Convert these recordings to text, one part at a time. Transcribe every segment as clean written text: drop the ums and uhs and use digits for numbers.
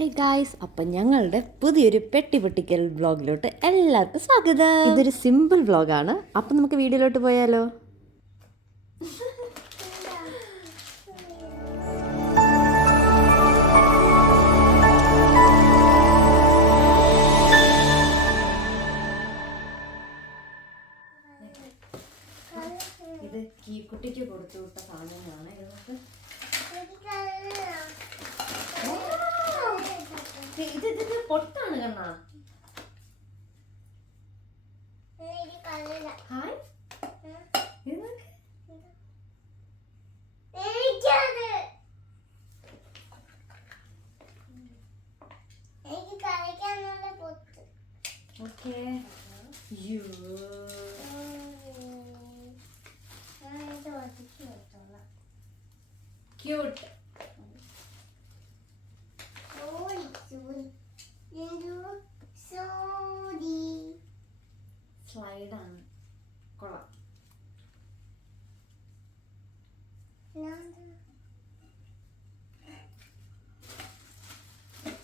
Hey guys, അപ്പം ഞങ്ങളുടെ പുതിയൊരു പെട്ടി പൊട്ടിക്കൽ വ്ളോഗിലോട്ട് എല്ലാവർക്കും സ്വാഗതം. ഇതൊരു സിമ്പിൾ വ്ളോഗാണ്. അപ്പം നമുക്ക് വീഡിയോയിലോട്ട് പോയാലോ? ഇത് കുട്ടിക്ക് കൊടുത്തു വിട്ട സാധനങ്ങളാണ്. ഇത് പൊട്ടാണ് കണ്ണാ. Hi, okay. ക്യൂട്ട്. സ്ലൈഡാണ്, കൊള്ളാം.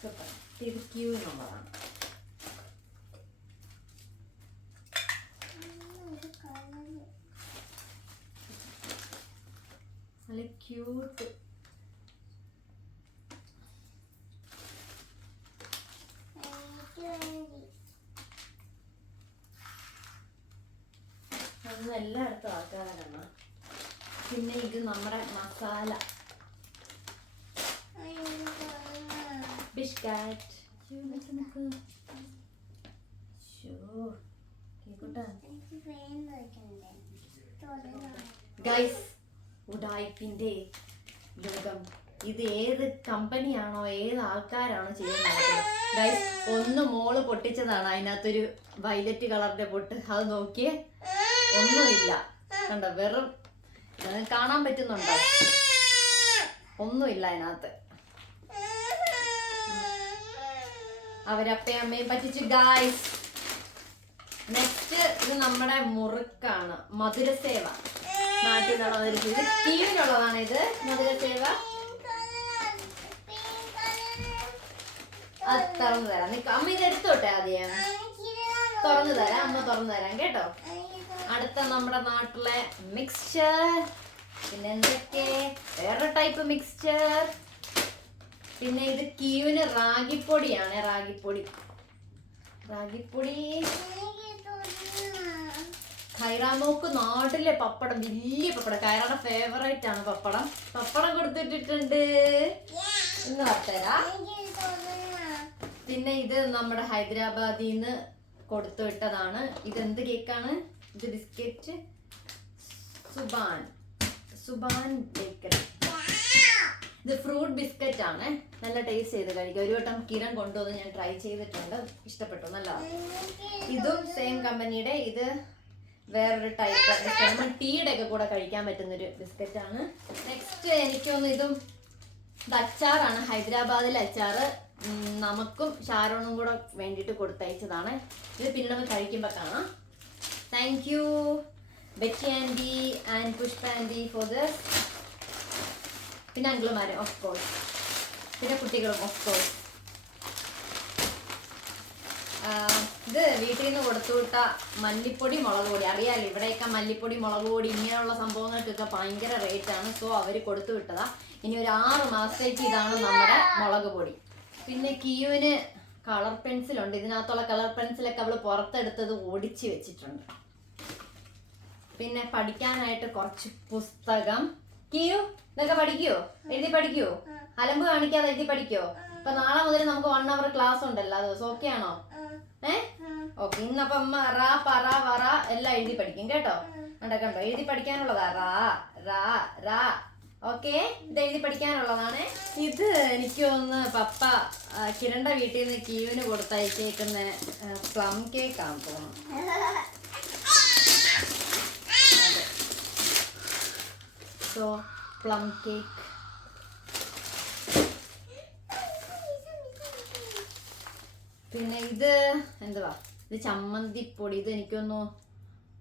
സൂപ്പർ. ഇത് ക്യൂ എന്നുള്ളതാണ്. നല്ല ക്യൂട്ട്. അതൊന്നും എല്ലായിടത്തും ആൾക്കാരാണ്. പിന്നെ ഇത് നമ്മുടെ മസാല ബിസ്ക്കറ്റ്. ഗൈസ്, ഉഡായിപ്പിന്റെ ലോകം. ഇത് ഏത് കമ്പനിയാണോ ഏത് ആൾക്കാരാണോ ചെയ്യുന്നത് ഗൈസ്? ഒന്ന് മോള് പൊട്ടിച്ചതാണ്. അതിനകത്തൊരു വയലറ്റ് കളറിന്റെ പൊട്ട്. അത് നോക്കിയേ, ഒന്നുമില്ല. കണ്ടോ, വെറും കാണാൻ പറ്റുന്നുണ്ടോ? ഒന്നുമില്ല അതിനകത്ത്. അവരപ്പയും അമ്മയും പറ്റിച്ചു ഗായ്സ്. നെക്സ്റ്റ് ഇത് നമ്മുടെ മുറുക്കാണ്, മധുരസേവ. നാട്ടിൽ നിന്നുള്ള ഇത് ടീവിനുള്ളതാണ്. ഇത് മധുരസേവ. അത് തുറന്നു തരാം. അമ്മ ഇത് എടുത്തോട്ടെ, ആദ്യം തുറന്നു തരാം. അമ്മ തുറന്നു തരാം കേട്ടോ. അടുത്ത നമ്മുടെ നാട്ടിലെ മിക്സ്ചർ. പിന്നെ എന്തൊക്കെ വേറെ ടൈപ്പ് മിക്സ്ചർ. പിന്നെ ഇത് കീവിന് റാഗിപ്പൊടിയാണ്. റാഗിപ്പൊടി ഖൈറാമോക്ക് നാട്ടിലെ പപ്പടം, വലിയ പപ്പടം. ഖൈറാടെ ഫേവറേറ്റ് ആണ് പപ്പടം. പപ്പടം കൊടുത്തിട്ടിട്ടുണ്ട് എന്ന് പറഞ്ഞുതരാ. പിന്നെ ഇത് നമ്മുടെ ഹൈദരാബാദിൽ നിന്ന് കൊടുത്തു വിട്ടതാണ്. ഇതെന്ത് കേക്കാണ്? ഇത് ബിസ്ക്കറ്റ് സുബാൻ ബേക്കറി. ഇത് ഫ്രൂട്ട് ബിസ്ക്കറ്റ് ആണ്. നല്ല ടേസ്റ്റ് ചെയ്ത് കഴിക്കുക. ഒരു വട്ടം കിരൺ കൊണ്ടുവന്ന് ഞാൻ ട്രൈ ചെയ്തിട്ടുണ്ട്, ഇഷ്ടപ്പെട്ടു, നല്ലതാണ്. ഇതും സെയിം കമ്പനിയുടെ. ഇത് വേറൊരു ടൈപ്പ് നമ്മൾ ടീയുടെ ഒക്കെ കൂടെ കഴിക്കാൻ പറ്റുന്നൊരു ബിസ്ക്കറ്റ് ആണ്. നെക്സ്റ്റ് എനിക്കൊന്ന് ഇത് അച്ചാറാണ്. ഹൈദരാബാദിലെ അച്ചാറ് നമുക്കും ഷാരോണും കൂടെ വേണ്ടിയിട്ട് കൊടുത്തയച്ചതാണ്. ഇത് പിന്നെ നമ്മൾ കഴിക്കുമ്പോൾ കാണാം. Thank you Betty aunty and Pushpa aunty for this. പിന്നെ അങ്കിളുമാരും ഓഫ് കോഴ്സ്, പിന്നെ കുട്ടികളും ഓഫ് കോഴ്സ്. ഇത് വീട്ടിൽ നിന്ന് കൊടുത്തുവിട്ട മല്ലിപ്പൊടി, മുളക് പൊടി. അറിയാമല്ലോ, ഇവിടെയൊക്കെ മല്ലിപ്പൊടി, മുളക് പൊടി ഇങ്ങനെയുള്ള സംഭവങ്ങൾക്കൊക്കെ ഭയങ്കര റേറ്റാണ്. സോ അവർ കൊടുത്തു വിട്ടതാ. ഇനി ഒരു 6 മാസത്തേക്ക് ഇതാണ് നമ്മുടെ മുളക് പൊടി. പിന്നെ കിയുവിന് കളർ പെൻസിലുണ്ട്. ഇതിനകത്തുള്ള കളർ പെൻസിലൊക്കെ അവള് പുറത്തെടുത്തത് ഓടിച്ച് വെച്ചിട്ടുണ്ട്. പിന്നെ പഠിക്കാനായിട്ട് കുറച്ച് പുസ്തകം. കിയു, ഇതൊക്കെ പഠിക്കുവോ? എഴുതി പഠിക്കുവോ? അലമ്പ് കാണിക്കാതെ എഴുതി പഠിക്കോ? ഇപ്പൊ നാളെ മുതൽ നമുക്ക് 1 hour ക്ലാസ് ഉണ്ടല്ലോ ദിവസം. ഓക്കെ ആണോ? ഓക്കെ. ഇന്നപ്പം റാ പറ വറ എല്ലാം എഴുതി പഠിക്കും കേട്ടോ. കണ്ടോ, എഴുതി പഠിക്കാനുള്ളതാ. റാ റാ റാ. ഓക്കെ, ഇത് എഴുതി പഠിക്കാനുള്ളതാണ്. ഇത് എനിക്ക് തോന്നുന്നു പപ്പ കിരണ്ട വീട്ടിൽ നിന്ന് കീവിന് കൊടുത്തയച്ചേക്കുന്ന പ്ലം കേക്ക് ആണെന്ന് തോന്നുന്നു. So plum cake. പിന്നെ ഇത് എന്തുവാ? ഇത് ചമ്മന്തിപ്പൊടി. ഇത് എനിക്കൊന്നു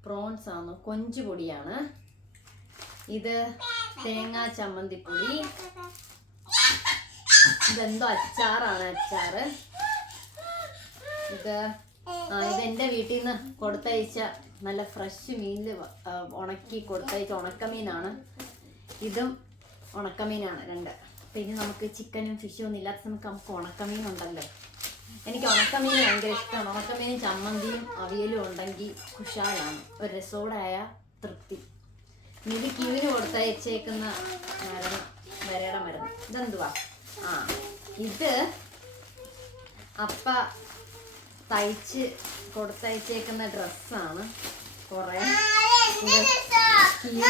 പ്രോൺസ് ആണ്, കൊഞ്ച് പൊടിയാണ്. ഇത് തേങ്ങാ ചമ്മന്തിപ്പൊടി. ഇതെന്തോ അച്ചാറാണ്, അച്ചാറ്. ഇതെന്റെ വീട്ടിൽ നിന്ന് കൊടുത്തയച്ച നല്ല ഫ്രഷ് മീനിൽ ഉണക്കി കൊടുത്തയച്ച ഉണക്കമീനാണ്. ഇതും ഉണക്കമീനാണ് 2. പിന്നെ നമുക്ക് ചിക്കനും ഫിഷും ഒന്നും ഇല്ലാത്ത നമുക്ക് ഉണക്കമീൻ ഉണ്ടല്ലോ. എനിക്ക് ഉണക്കമീൻ ഭയങ്കര ഇഷ്ടമാണ്. ഉണക്കമീൻ ചമ്മന്തിയും അവിയലും ഉണ്ടെങ്കിൽ കുശാലാണ്, ഒരു രസോടായ തൃപ്തി. ഇത് ക്യൂവിന് കൊടുത്തയച്ചേക്കുന്ന വരയുടെ മരുന്ന്. ഇതെന്തുവാ? ഇത് അപ്പ തയ്ച്ച് കൊടുത്തയച്ചേക്കുന്ന ഡ്രസ്സാണ്. കുറെ കീന്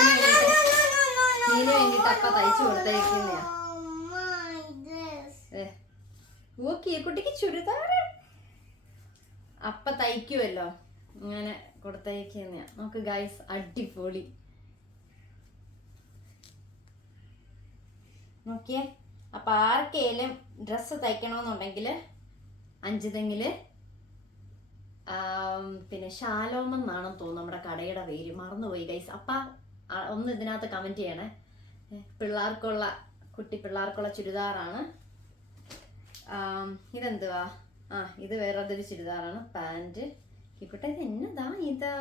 വേണ്ടിട്ട് അപ്പ തയ്ച്ചു കൊടുത്തയക്കുന്നയാ. കുട്ടിക്ക് ചുരിദാർ അപ്പ തയ്ക്കുമല്ലോ, ഇങ്ങനെ കൊടുത്തയക്കുന്നയാ. നമുക്ക് ഗൈസ് അടിപൊളി നോക്കിയേ. അപ്പൊ ആർക്കേലും ഡ്രസ്സ് തയ്ക്കണമെന്നുണ്ടെങ്കിൽ അഞ്ചുതെങ്കില് പിന്നെ ഷാലോമെന്നാണെന്ന് തോന്നുന്നു നമ്മുടെ കടയുടെ പേര്, മറന്നുപോയി ഗൈസ്. അപ്പ ഒന്ന് ഇതിനകത്ത് കമന്റ് ചെയ്യണേ. കുട്ടി പിള്ളേർക്കുള്ള ചുരിദാറാണ്. ഇതെന്തുവാ? ഇത് വേറൊരു ചുരിദാറാണ്, പാന്റ്. ഇവിടെ ഇത് എന്നതാ? ഇതാ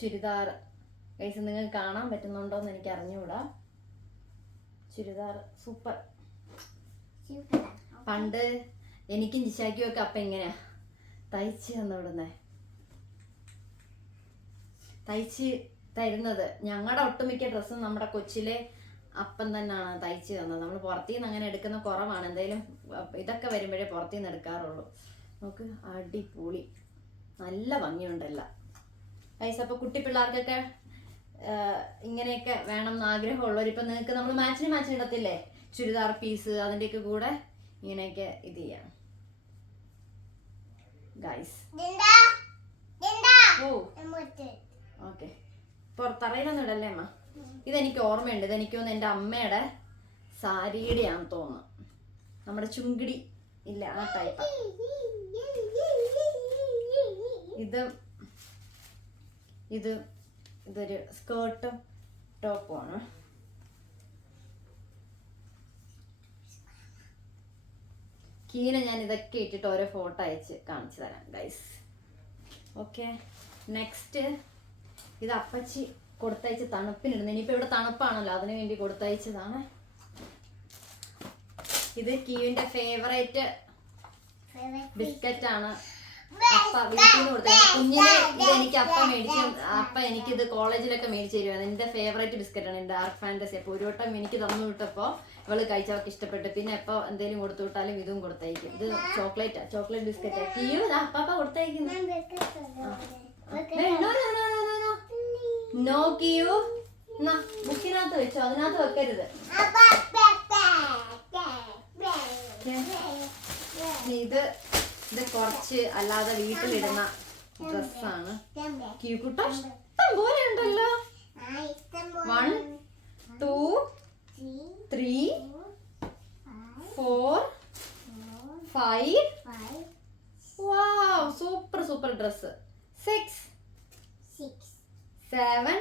ചുരിദാർ ഗൈസ്. നിങ്ങൾക്ക് കാണാൻ പറ്റുന്നുണ്ടോന്ന് എനിക്ക് അറിഞ്ഞുകൂടാ. ചുരിദാർ സൂപ്പർ. പണ്ട് എനിക്കും ജിഷാക്കും ഒക്കെ അപ്പ ഇങ്ങനെയാ തയ്ച്ച് തന്നിടുന്നേ, തയ്ച്ച് തരുന്നത്. ഞങ്ങളുടെ ഒട്ടുമിക്ക ഡ്രസ്സും നമ്മുടെ കൊച്ചിലെ അപ്പം തന്നെയാണ് തയ്ച്ച് തന്നത്. നമ്മൾ പുറത്തുനിന്ന് അങ്ങനെ എടുക്കുന്ന കുറവാണ്. എന്തായാലും ഇതൊക്കെ വരുമ്പോഴേ പുറത്തുനിന്ന് എടുക്കാറുള്ളൂ. നമുക്ക് അടിപൊളി, നല്ല ഭംഗിയുണ്ടല്ല ഗൈസ്. അപ്പൊ കുട്ടി പിള്ളേർക്കൊക്കെ ഇങ്ങനെയൊക്കെ വേണം എന്ന് ആഗ്രഹമുള്ളവർ, ഇപ്പൊ നിങ്ങൾക്ക് നമ്മൾ മാച്ചിന് ഇടത്തില്ലേ ചുരിദാർ പീസ്, അതിൻ്റെയൊക്കെ കൂടെ ഇങ്ങനെയൊക്കെ ഇത് ചെയ്യാം ഗൈസ്. ഓക്കെ, പുറത്തറയിലൊന്നും ഇടല്ലേ അമ്മ. ഇതെനിക്ക് ഓർമ്മയുണ്ട്. ഇതെനിക്ക് തോന്നുന്നു എൻ്റെ അമ്മയുടെ സാരിയുടെയാണെന്ന് തോന്നുന്നു. നമ്മുടെ ചുങ്കിടി ഇല്ല, ആ ടൈപ്പ്. ഇതൊരു സ്കേർട്ടും ടോപ്പുമാണ്. കീനെ ഞാൻ ഇതൊക്കെ ഇട്ടിട്ട് ഓരോ ഫോട്ടോ അയച്ച് കാണിച്ചു തരാം ഗൈസ്. ഓക്കെ, നെക്സ്റ്റ് ഇത് അപ്പച്ചി കൊടുത്തയച്ച് തണുപ്പിനിടുന്നു. ഇനിയിപ്പോൾ ഇവിടെ തണുപ്പാണല്ലോ, അതിനു വേണ്ടി കൊടുത്തയച്ചതാണ്. ഇത് കീവിന്റെ ഫേവറേറ്റ് ബിസ്ക്കറ്റ് ആണ്. അപ്പ വീട്ടിൽ നിന്ന് കൊടുത്ത കുഞ്ഞിന് ഇതെനിക്ക് അപ്പ എനിക്കിത് കോളേജിലൊക്കെ മേടിച്ചു തരുവാണ്. എന്റെ ഫേവറേറ്റ് ബിസ്ക്കറ്റാണ്, ഡാർക്ക് ഫാന്റസി. അപ്പൊ ഒരു വട്ടം എനിക്ക് തന്നു വിട്ടപ്പോ ഇവള് കഴിച്ചവർക്ക് ഇഷ്ടപ്പെട്ടു. പിന്നെ എപ്പോ എന്തെങ്കിലും കൊടുത്തു വിട്ടാലും ഇതും കൊടുത്തയക്കും. ഇത് ചോക്ലേറ്റ് ബിസ്ക്കറ്റ്. കീവ് അപ്പ കൊടുത്തയക്കുന്നു. നോ കീവ്, ബുക്കിനകത്ത് വെച്ചോ, അതിനകത്ത് വെക്കരുത്. ഇത് കുറച്ച് അല്ലാതെ വീട്ടിലിടുന്ന ഡ്രസ്സാണ്. ക്യൂക്കുട്ട ഇഷ്ടം പോലെ ഉണ്ടല്ലോ. 1 2 3 4 5. വാവ്, സൂപ്പർ ഡ്രസ്. 6 7 7.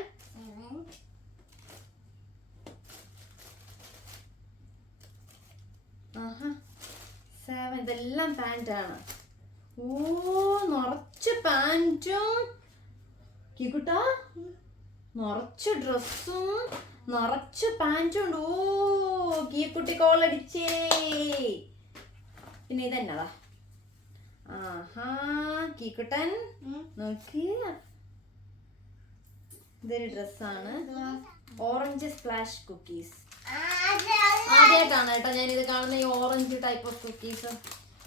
ഇതെല്ലാം പാന്റാണ്. നിറച്ച് പാന്റും കിക്കുട്ടാ, നിറച്ച് ഡ്രസ്സും നിറച്ച് പാന്റും ഉണ്ട്. കീക്കുട്ടി കോളടിച്ചേ. പിന്നെ ഇതെന്നതാ? കീക്കുട്ടൻ നോക്കി, ഇതൊരു ഡ്രസ്സാണ്. Orange splash cookies. ആദ്യമായിട്ടാണ് കേട്ടോ ഞാൻ ഇത് കാണുന്ന, ഈ ഓറഞ്ച് ടൈപ്പ് ഓഫ് കുക്കീസ്.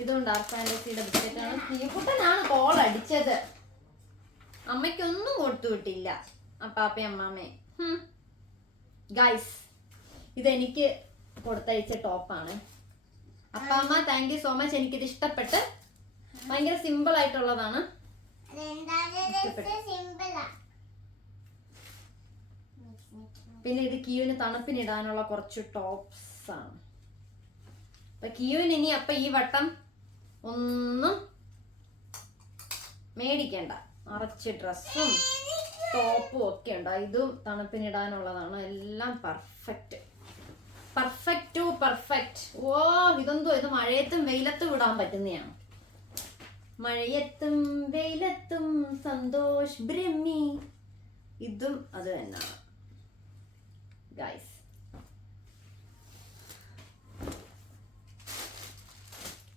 ഇതും ഡാർക്ക് ഫാന്റസിയുടെ ബിസ്ക്കറ്റാണ്. കീക്കുട്ടനാണ് കോൾ അടിച്ചത്. അമ്മയ്ക്കൊന്നും കൊടുത്തു വിട്ടില്ല, അപ്പാപ്പയും അമ്മാമ്മേ. ഗൈസ്, ഇതെനിക്ക് കൊടുത്തയച്ച ടോപ്പാണ്. അപ്പാമ്മ താങ്ക് യു സോ മച്ച്. എനിക്കിത് ഇഷ്ടപ്പെട്ട്. ഭയങ്കര സിമ്പിൾ ആയിട്ടുള്ളതാണ്. പിന്നെ ഇത് കിയുവിന് തണുപ്പിനിടാനുള്ള കുറച്ച് ടോപ്സ് ആണ്. അപ്പൊ കിയുവിന് ഇനി ഈ വട്ടം ഒന്നും മേടിക്കണ്ട. നിറച്ച് ഡ്രസ്സും ടോപ്പും ഒക്കെ ഉണ്ട്. ഇതും തണുപ്പിനിടാനുള്ളതാണ്. എല്ലാം പെർഫെക്റ്റ്. ഓ ഇതെന്തോ ഇത് മഴയത്തും വെയിലത്തും ഇടാൻ പറ്റുന്നതാണ്. മഴയത്തും വെയിലത്തും സന്തോഷ് ബ്രഹ്മി. ഇതും അത് തന്നെയാണ് ഗൈസ്.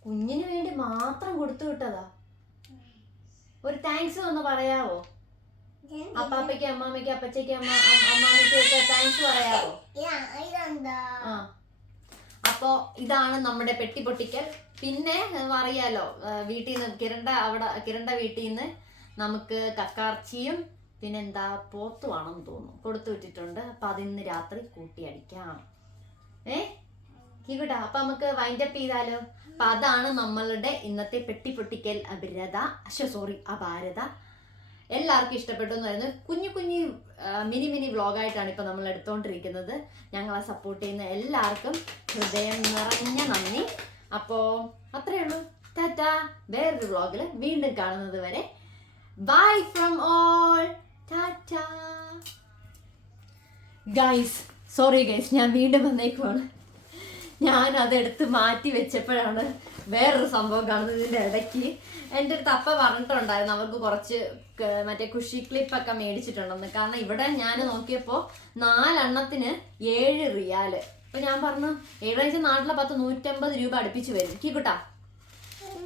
കുഞ്ഞിന് വേണ്ടി മാത്രം കൊടുത്തു വിട്ടതാ. ഒരു താങ്ക്സ് ഒന്ന് പറയാവോ? അപ്പാപ്പയ്ക്ക് അമ്മാമ്മയ്ക്ക് അപ്പച്ചയ്ക്ക് അമ്മാമ്മയ്ക്കും ഒക്കെ താങ്ക്സ് പറയാവോ? ആ അപ്പോ ഇതാണ് നമ്മുടെ പെട്ടി പൊട്ടിക്കൽ. പിന്നെ അറിയാലോ, വീട്ടിൽ നിന്ന് കിരണ്ട വീട്ടിൽ നിന്ന് നമുക്ക് കക്കാർച്ചിയും പിന്നെന്താ പോത്തുവാണെന്ന് തോന്നുന്നു കൊടുത്തു വിട്ടിട്ടുണ്ട്. അപ്പൊ അതിന്ന് രാത്രി കൂട്ടിയടിക്കാം. ഇവിടെ അപ്പൊ നമുക്ക് വൈൻഡപ്പ് ചെയ്താലോ. അപ്പൊ അതാണ് നമ്മളുടെ ഇന്നത്തെ പെട്ടി പൊട്ടിക്കൽ അപാരത. എല്ലാവർക്കും ഇഷ്ടപ്പെട്ടു എന്ന് പറയുന്നത് കുഞ്ഞു മിനി വ്ലോഗായിട്ടാണ് ഇപ്പൊ നമ്മൾ എടുത്തോണ്ടിരിക്കുന്നത്. ഞങ്ങളെ സപ്പോർട്ട് ചെയ്യുന്ന എല്ലാവർക്കും ഹൃദയം നിറഞ്ഞ നന്ദി. അപ്പോ അത്രയേ ഉള്ളൂ. ടാറ്റാ. വേറൊരു വ്ലോഗിൽ വീണ്ടും കാണുന്നത് വരെ bye from all. Tata guys. Sorry guys, ഞാൻ വീണ്ടും വന്നേക്കുവാണ്. ഞാൻ അതെടുത്ത് മാറ്റി വെച്ചപ്പോഴാണ് വേറൊരു സംഭവം കാണുന്നത്. ഇതിൻ്റെ ഇടയ്ക്ക് എൻ്റെ അടുത്ത് അപ്പ പറഞ്ഞിട്ടുണ്ടായിരുന്നു അവർക്ക് കുറച്ച് മറ്റേ കുഷി ക്ലിപ്പൊക്കെ മേടിച്ചിട്ടുണ്ടെന്ന്. കാരണം ഇവിടെ ഞാൻ നോക്കിയപ്പോൾ 4 എണ്ണത്തിന് 7 റിയാല്. അപ്പൊ ഞാൻ പറഞ്ഞു 7 നാട്ടിലെ 150 രൂപ അടുപ്പിച്ച് വരും കിട്ടാ.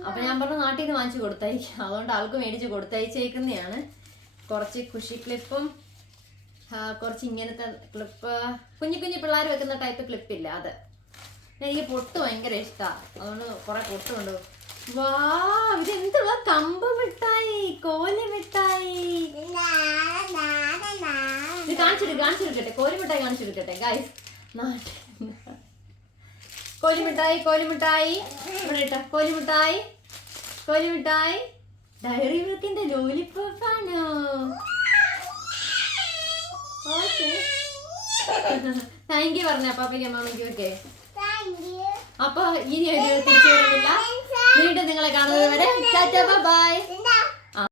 അപ്പൊ ഞാൻ പറഞ്ഞു നാട്ടിൽ നിന്ന് വാങ്ങിച്ചു കൊടുത്തയക്കാം. അതുകൊണ്ട് ആൾക്ക് മേടിച്ച് കൊടുത്തയച്ചേക്കുന്നതാണ്. കുറച്ച് കുഷി ക്ലിപ്പും കുറച്ച് ഇങ്ങനത്തെ ക്ലിപ്പ്, കുഞ്ഞു പിള്ളേർ വെക്കുന്ന ടൈപ്പ് ക്ലിപ്പില്ല അത്. എനിക്ക് പൊട്ട് ഭയങ്കര ഇഷ്ടമാണ്, അതുകൊണ്ട് കുറെ പൊട്ട് കൊണ്ടു. വാ ഇതെന്തുവാ? കമ്പ് മിഠായി, കോലി മിഠായി. ഇത് കാണിച്ചെടുക്കട്ടെ, കോലി മിഠായി കാണിച്ചെടുക്കട്ടെ ഗൈസ്. കോലി മിഠായി ഇവിടെ ഇട്ട കോലി മിഠായി ഡയറി മിൽക്കിന്റെ ലോലിപ്പോപ്പാണ്. ഓക്കെ താങ്ക് യു പറഞ്ഞ പാപ്പയ്ക്ക് അമ്മാമ്മയ്ക്കും ഒക്കെ. അപ്പൊ ഇനി ഒരു തിരിച്ചു വരവില്ല. വീണ്ടും നിങ്ങളെ കാണുന്നത് വരെ ടാറ്റാ ബൈ.